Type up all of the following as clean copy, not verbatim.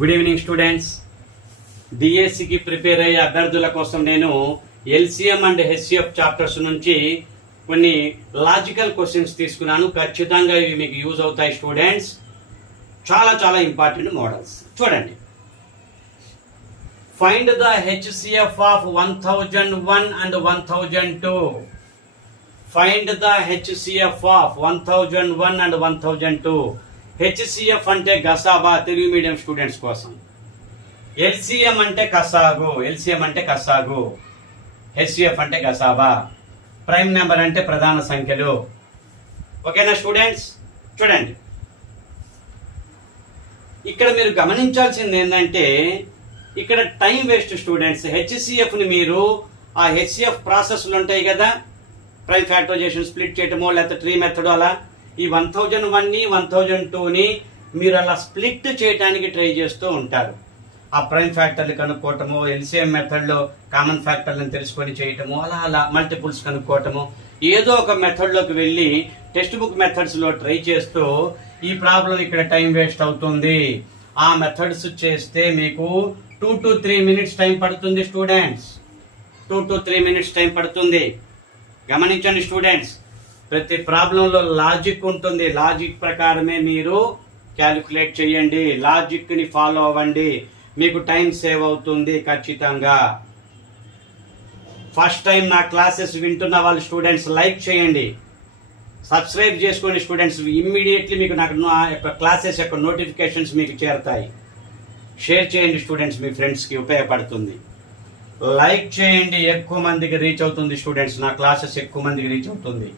Good evening students. డిఎస్సికి prepare అయ్యే అభ్యర్థుల కోసం నేను ఎల్సిఎం అండ్ హెచ్సిఎఫ్ చాప్టర్స్ నుంచి కొన్ని లాజికల్ క్వశ్చన్స్ తీసుకున్నాను. ఖచ్చితంగా ఇవి మీకు యూజ్ అవుతాయి స్టూడెంట్స్. చాలా చాలా ఇంపార్టెంట్ మోడల్స్. చూడండి, find the HCF of 1001 and 1002. Find the HCF of 1001 and 1002. HCF అంటే గసాబా, తెలుగు మీడియం స్టూడెంట్స్ కోసం. ఎల్సిఎం అంటే కసాగు, హెచ్సిఎఫ్ అంటే గసాబా. ప్రైమ్ నెంబర్ అంటే ప్రధాన సంఖ్యలు. ఓకేనా స్టూడెంట్స్? చూడండి, ఇక్కడ మీరు గమనించాల్సింది ఏంటంటే ఇక్కడ టైం వేస్ట్ స్టూడెంట్స్. హెచ్సిఎఫ్ని మీరు ఆ హెచ్సిఎఫ్ ప్రాసెస్లు ఉంటాయి కదా, ప్రైమ్ ఫ్యాక్టరైజేషన్, స్ప్లిట్ చేయటమో లేకపోతే ట్రీ మెథడ్, అలా ఈ 1001ని 1002ని మీరు అలా స్ప్లిట్ చేయడానికి ట్రై చేస్తూ ఉంటారు. ఆ ప్రైమ్ ఫ్యాక్టర్లు కనుక్కోవటము, ఎల్సిఎం మెథడ్లో కామన్ ఫ్యాక్టర్లను తెలుసుకొని చేయటము, అలా మల్టిపుల్స్ కనుక్కోవటము, ఏదో ఒక మెథడ్లోకి వెళ్ళి టెక్స్ట్ బుక్ మెథడ్స్లో ట్రై చేస్తూ ఈ ప్రాబ్లం ఇక్కడ టైం వేస్ట్ అవుతుంది. ఆ మెథడ్స్ చేస్తే మీకు 2 to 3 minutes టైం పడుతుంది స్టూడెంట్స్. 2 to 3 minutes టైం పడుతుంది. గమనించండి స్టూడెంట్స్, ప్రతి ప్రాబ్లంలో లాజిక్ ఉంటుంది. లాజిక్ ప్రకారమే మీరు క్యాలిక్యులేట్ చేయండి, లాజిక్ని ఫాలో అవ్వండి, మీకు టైం సేవ్ అవుతుంది ఖచ్చితంగా. ఫస్ట్ టైం నా క్లాసెస్ వింటున్న వాళ్ళు స్టూడెంట్స్ లైక్ చేయండి, సబ్స్క్రైబ్ చేసుకోండి స్టూడెంట్స్. ఇమ్మీడియట్లీ మీకు నా యొక్క క్లాసెస్ యొక్క నోటిఫికేషన్స్ మీకు చేరుతాయి. షేర్ చేయండి స్టూడెంట్స్, మీ ఫ్రెండ్స్కి ఉపయోగపడుతుంది. లైక్ చేయండి, ఎక్కువ మందికి రీచ్ అవుతుంది స్టూడెంట్స్. నా క్లాసెస్ ఎక్కువ మందికి రీచ్ అవుతుంది.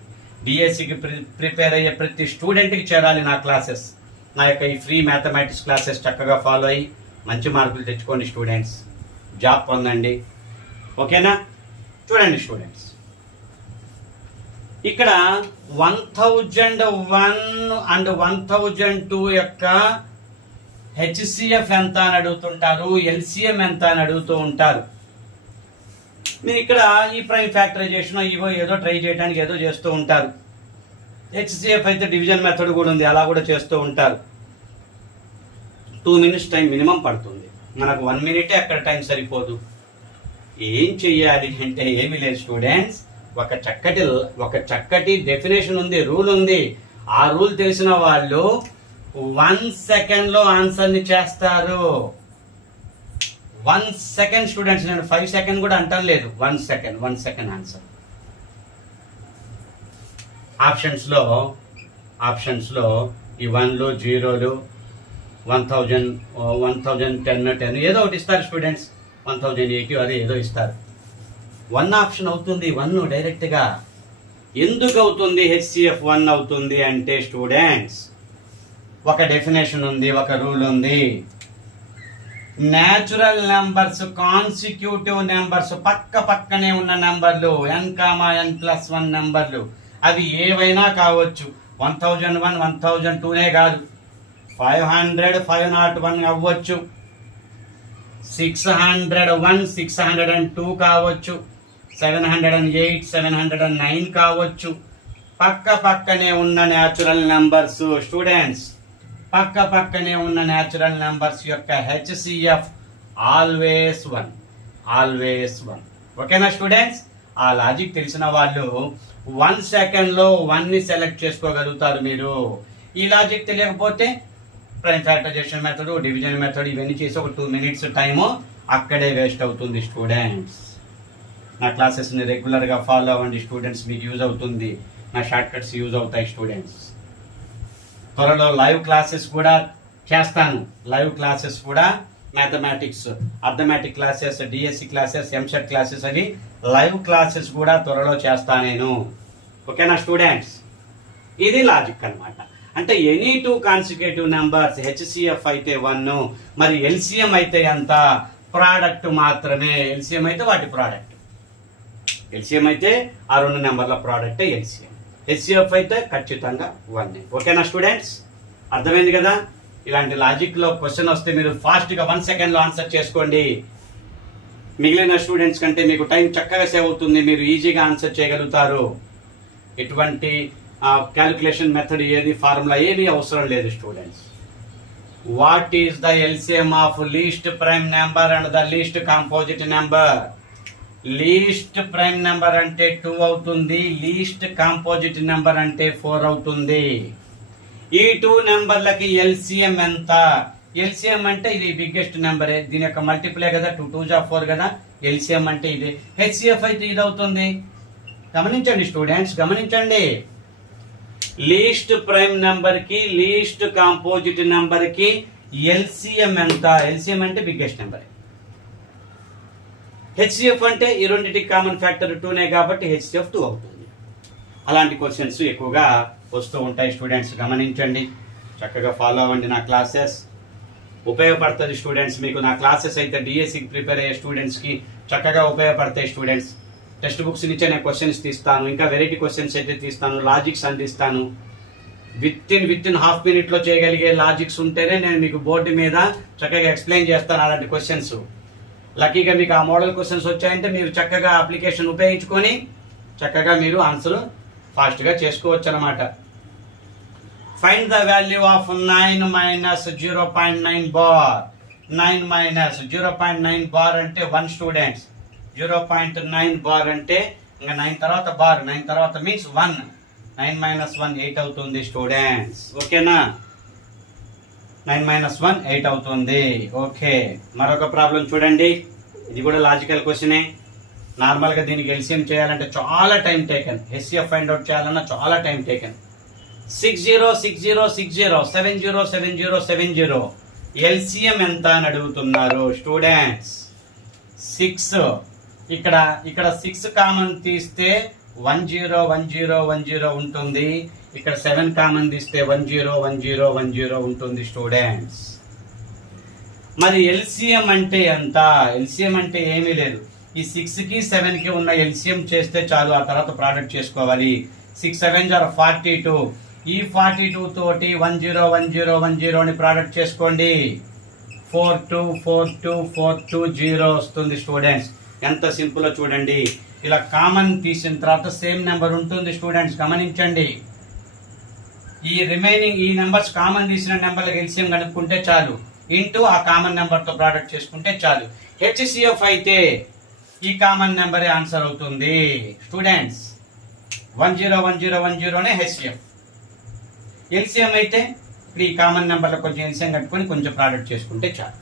డిఎస్సికి ప్రిపేర్ అయ్యే ప్రతి స్టూడెంట్కి చేరాలి నా క్లాసెస్. నా యొక్క ఈ ఫ్రీ మ్యాథమెటిక్స్ క్లాసెస్ చక్కగా ఫాలో అయ్యి మంచి మార్కులు తెచ్చుకోండి స్టూడెంట్స్, జాబ్ పొందండి. ఓకేనా? చూడండి స్టూడెంట్స్, ఇక్కడ 1001 and 1002 యొక్క హెచ్సిఎఫ్ ఎంత అని అడుగుతుంటారు, ఎల్సిఎం ఎంత అని అడుగుతూ ఉంటారు. మీరు ఇక్కడ ఈ ప్రైమ్ ఫ్యాక్టరైజేషన్ ఏదో ట్రై చేయడానికి ఏదో చేస్తూ ఉంటారు. హెచ్సిఎఫ్ అయితే డివిజన్ మెథడ్ కూడా ఉంది, అలా కూడా చేస్తూ ఉంటారు. 2 minutes టైం మినిమం పడుతుంది. మనకు 1 minute అక్కడ టైం సరిపోదు. ఏం చెయ్యాలి అంటే ఏమీ లేదు స్టూడెంట్స్, ఒక చక్కటి డెఫినేషన్ ఉంది, రూల్ ఉంది. ఆ రూల్ తెలిసిన వాళ్ళు 1 second ఆన్సర్ని చేస్తారు. 1 second స్టూడెంట్స్, నేను 5 seconds కూడా అంటాను లేదు. 1 second ఆన్సర్. ఆప్షన్స్లో ఈ 1లు 0లు 1000 1010 ఏదో ఒకటి ఇస్తారు స్టూడెంట్స్. 1080 అదే ఏదో ఇస్తారు. 1 ఆప్షన్ అవుతుంది. 1 డైరెక్ట్గా ఎందుకు అవుతుంది హెచ్సిఎఫ్ 1 అవుతుంది అంటే స్టూడెంట్స్, ఒక డెఫినేషన్ ఉంది, ఒక రూల్ ఉంది. న్యాచురల్ నెంబర్స్, కాన్సిక్యూటివ్ నెంబర్స్, పక్కనే ఉన్న నెంబర్లు, n,n+1 నెంబర్లు, అవి ఏవైనా కావచ్చు. 1001 1002నే కాదు, 500 501 అవ్వచ్చు, 601 602 కావచ్చు, 708 709 కావచ్చు. పక్కనే ఉన్న న్యాచురల్ నెంబర్స్ స్టూడెంట్స్, పక్కనే ఉన్న న్యాచురల్ నెంబర్స్ యొక్క హెచ్సిఎఫ్ ఆల్వేస్ 1. ఓకేనా స్టూడెంట్స్? ఆ లాజిక్ తెలిసిన వాళ్ళు 1 secondలో 1ని సెలెక్ట్ చేసుకోగలుగుతారు మీరు. ఈ లాజిక్ తెలియకపోతే prime factorization method, division method ఇవన్నీ చేసి ఒక 2 minutes టైము అక్కడే వేస్ట్ అవుతుంది స్టూడెంట్స్. నా క్లాసెస్ని రెగ్యులర్గా ఫాలో అవ్వండి స్టూడెంట్స్, మీకు యూజ్ అవుతుంది. నా షార్ట్ కట్స్ యూజ్ అవుతాయి స్టూడెంట్స్. త్వరలో లైవ్ క్లాసెస్ కూడా చేస్తాను. లైవ్ క్లాసెస్ కూడా mathematics, arithmetic classes, DSC classes, EAMCET classes అని లైవ్ క్లాసెస్ కూడా త్వరలో చేస్తాను నేను. ఓకేనా స్టూడెంట్స్? ఇది లాజిక్ అన్నమాట. అంటే ఎనీ 2 consecutive నెంబర్స్ హెచ్సిఎఫ్ అయితే 1, మరి ఎల్సిఎం అయితే ఎంత? ప్రోడక్ట్ మాత్రమే. ఎల్సిఎం అయితే వాటి ప్రోడక్ట్. ఎల్సిఎం అయితే ఆ 2 నెంబర్ల ప్రోడక్టే ఎల్సిఎం. హెచ్సిఎఫ్ అయితే ఖచ్చితంగా 1. ఓకేనా స్టూడెంట్స్? అర్థమైంది కదా? ఇలాంటి లాజిక్లో క్వశ్చన్ వస్తే మీరు ఫాస్ట్గా 1 secondలో ఆన్సర్ చేసుకోండి. మిగిలిన స్టూడెంట్స్ కంటే మీకు టైం చక్కగా సేవ్ అవుతుంది, మీరు ఈజీగా ఆన్సర్ చేయగలుగుతారు. ఎటువంటి క్యాలిక్యులేషన్ మెథడ్ ఏది, ఫార్ములా ఏది అవసరం లేదు students. What is the LCM of least prime number and the least composite number? Least prime number అంటే 2 అవుతుంది, లీస్ట్ కాంపోజిట్ నెంబర్ అంటే 4 అవుతుంది. ఈ 2 నెంబర్లకి ఎల్సిఎం ఎంత? ఎల్సిఎం అంటే ఇది బిగ్గెస్ట్ నెంబరే, దీని యొక్క మల్టిప్లే కదా, 2 2 జా 4 కదా, ఎల్సిఎం అంటే ఇది. హెచ్సిఎఫ్ అయితే ఇది అవుతుంది. గమనించండి స్టూడెంట్స్, గమనించండి. లీస్ట్ ప్రైమ్ నెంబర్ కి లీస్ట్ కాంపోజిట్ నెంబర్ కి ఎల్సిఎం ఎంత? ఎల్సిఎం అంటే బిగ్గెస్ట్ నెంబర్. హెచ్సిఎఫ్ అంటే ఈ రెండింటికి కామన్ ఫ్యాక్టర్ 2నే కాబట్టి హెచ్సిఎఫ్ 2 అవుతుంది. అలాంటి క్వశ్చన్స్ ఎక్కువగా వస్తూ ఉంటాయి స్టూడెంట్స్, గమనించండి. చక్కగా ఫాలో అవ్వండి నా క్లాసెస్, ఉపయోగపడుతుంది స్టూడెంట్స్. మీకు నా క్లాసెస్ అయితే డిఎస్సికి ప్రిపేర్ అయ్యే స్టూడెంట్స్కి చక్కగా ఉపయోగపడతాయి స్టూడెంట్స్. టెక్స్ట్ బుక్స్ నుంచే నేను క్వశ్చన్స్ తీస్తాను, ఇంకా వెరైటీ క్వశ్చన్స్ అయితే తీస్తాను, లాజిక్స్ అందిస్తాను. విత్ ఇన్ హాఫ్ మినిట్లో చేయగలిగే లాజిక్స్ ఉంటేనే నేను మీకు బోర్డు మీద చక్కగా ఎక్స్ప్లెయిన్ చేస్తాను అలాంటి క్వశ్చన్స్. లక్కీగా మీకు ఆ మోడల్ క్వశ్చన్స్ వచ్చాయంటే మీరు చక్కగా అప్లికేషన్ ఉపయోగించుకొని చక్కగా మీరు ఆన్సర్ ఫాస్ట్గా చేసుకోవచ్చు అనమాట. Find the value of 9 minus 0.9 bar. 9 minus 0.9 bar అంటే 1 స్టూడెంట్స్. 0.9 బార్ అంటే ఇంకా 9 తర్వాత బార్, 9 తర్వాత మీన్స్ 1. 9 మైనస్ 1 8 అవుతుంది స్టూడెంట్స్, ఓకేనా? 9 మైనస్ 1 8 అవుతుంది. ఓకే, మరొక ప్రాబ్లం చూడండి. ఇది కూడా లాజికల్ క్వశ్చనే. నార్మల్గా దీనికి ఎల్సిఎం చేయాలంటే చాలా time taken, HCF find out చేయాలన్నా చాలా టైం టేకెన్. 606060 707070 ఎల్సిఎం ఎంత అని అడుగుతున్నారు స్టూడెంట్స్. 6 ఇక్కడ 6 కామన్ తీస్తే 101010 ఉంటుంది. ఇక్కడ 7 కామన్ తీస్తే 101010 ఉంటుంది స్టూడెంట్స్. మరి ఎల్సిఎం అంటే ఎంత? ఎల్సిఎం అంటే ఏమీ లేదు, ఈ 6కి 7కి ఉన్న ఎల్సిఎం చేస్తే చాలు, ఆ తర్వాత ప్రోడక్ట్ చేసుకోవాలి. 6 7 42, ఈ 42 తోటి 101010 ని ప్రోడక్ట్ చేసుకోండి. 424240 వస్తుంది స్టూడెంట్స్. ఎంత సింపుల్ చూడండి. ఇలా కామన్ తీసిన తర్వాత సేమ్ నెంబర్ ఉంటుంది స్టూడెంట్స్, గమనించండి. ఈ రిమైనింగ్ ఈ నెంబర్స్ కామన్ తీసిన నెంబర్లకు ఎల్సిఎం కనుక్కుంటే చాలు, ఇంటూ ఆ కామన్ నెంబర్ తో ప్రోడక్ట్ చేసుకుంటే చాలు. హెచ్సిఎఫ్ అయితే ఈ కామన్ నెంబరే ఆన్సర్ అవుతుంది స్టూడెంట్స్. 101010 హెచ్సిఎఫ్. ఎల్సిఎం అయితే ఈ కామన్ నెంబర్లో కొంచెం ఎల్సిఎం కట్టుకొని కొంచెం ప్రోడక్ట్ చేసుకుంటే చాలు.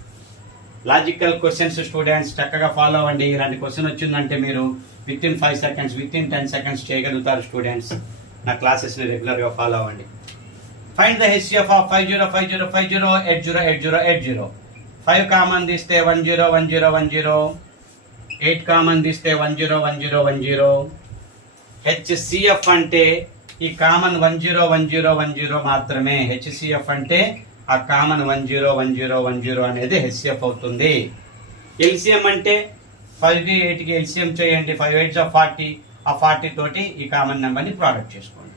లాజికల్ క్వశ్చన్స్ స్టూడెంట్స్ చక్కగా ఫాలో అవ్వండి. ఇలాంటి క్వశ్చన్ వచ్చిందంటే మీరు with in 5 seconds, with in 10 seconds చేయగలుగుతారు స్టూడెంట్స్. నా క్లాసెస్ని రెగ్యులర్గా ఫాలో అవ్వండి. Find the HCF of 505050808080. 5 common తీస్తే 101010, 8 కామన్ తీస్తే 101010. హెచ్సిఎఫ్ అంటే ఈ కామన్ 101010 మాత్రమే. హెచ్సిఎఫ్ అంటే ఆ కామన్ 101010 అనేది హెచ్సిఎఫ్ అవుతుంది. ఎల్సిఎం అంటే 5కి 8కి ఎల్సిఎం చేయండి. 5 8 40, ఆ 40 తోటి ఈ కామన్ నెంబర్ని ప్రోడక్ట్ చేసుకోండి.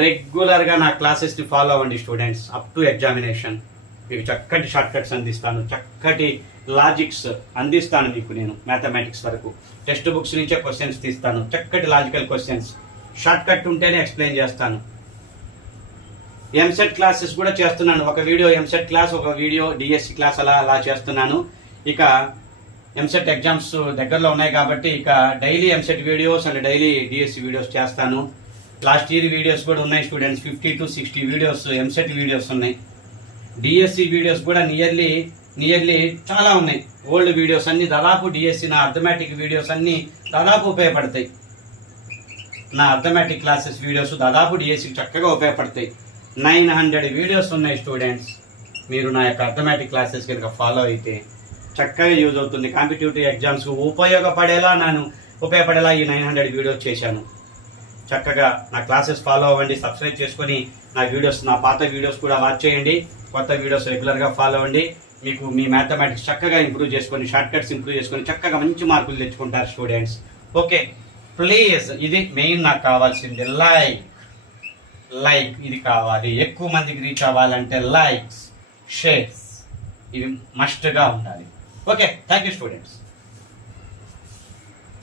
రెగ్యులర్గా నా క్లాసెస్ని ఫాలో అవ్వండి స్టూడెంట్స్. అప్ టు ఎగ్జామినేషన్ మీకు చక్కటి షార్ట్ కట్స్ అందిస్తాను, చక్కటి లాజిక్స్ అందిస్తాను మీకు నేను. మ్యాథమెటిక్స్ వరకు టెక్స్ట్ బుక్స్ నుంచే క్వశ్చన్స్ తీస్తాను, చక్కటి లాజికల్ క్వశ్చన్స్. షార్ట్ కట్ ఉంటేనే ఎక్స్ప్లెయిన్ చేస్తాను. ఎంసెట్ క్లాసెస్ కూడా చేస్తున్నాను. ఒక వీడియో ఎంసెట్ క్లాస్, ఒక వీడియో డిఎస్సి క్లాస్ అలా చేస్తున్నాను. ఇక ఎంసెట్ ఎగ్జామ్స్ దగ్గరలో ఉన్నాయి కాబట్టి ఇక daily EAMCET videos and daily DSC videos చేస్తాను. లాస్ట్ ఇయర్ వీడియోస్ కూడా ఉన్నాయి students. 50 to 60 videos EAMCET videos ఉన్నాయి. డిఎస్సి వీడియోస్ కూడా నియర్లీ చాలా ఉన్నాయి. ఓల్డ్ వీడియోస్ అన్ని దాదాపు డిఎస్సి నా అర్థమెటిక్ వీడియోస్ అన్ని దాదాపు ఉపయోగపడతాయి. నా అర్థమెటిక్ క్లాసెస్ వీడియోస్ దాదాపు డిఎస్సికి చక్కగా ఉపయోగపడతాయి. 900 వీడియోస్ ఉన్నాయి స్టూడెంట్స్. మీరు నా యొక్క అర్థమెటిక్ క్లాసెస్ కనుక ఫాలో అయితే చక్కగా యూజ్ అవుతుంది. కాంపిటేటివ్ ఎగ్జామ్స్కి ఉపయోగపడేలా ఈ 900 వీడియోస్ చేశాను. చక్కగా నా క్లాసెస్ ఫాలో అవ్వండి, సబ్స్క్రైబ్ చేసుకొని నా వీడియోస్, నా పాత వీడియోస్ కూడా వాచ్ చేయండి. కొత్త వీడియోస్ రెగ్యులర్గా ఫాలో అవ్వండి. మీకు మీ మ్యాథమెటిక్స్ చక్కగా ఇంప్రూవ్ చేసుకొని, షార్ట్ కట్స్ ఇంప్రూవ్ చేసుకొని చక్కగా మంచి మార్కులు తెచ్చుకుంటారు స్టూడెంట్స్. ఓకే, ప్లీజ్ ఇది మెయిన్ నాకు కావాల్సింది. లైక్ ఇది కావాలి. ఎక్కువ మందికి రీచ్ అవ్వాలంటే లైక్స్, షేర్స్ ఇవి మస్ట్గా ఉండాలి. Okay, thank you students.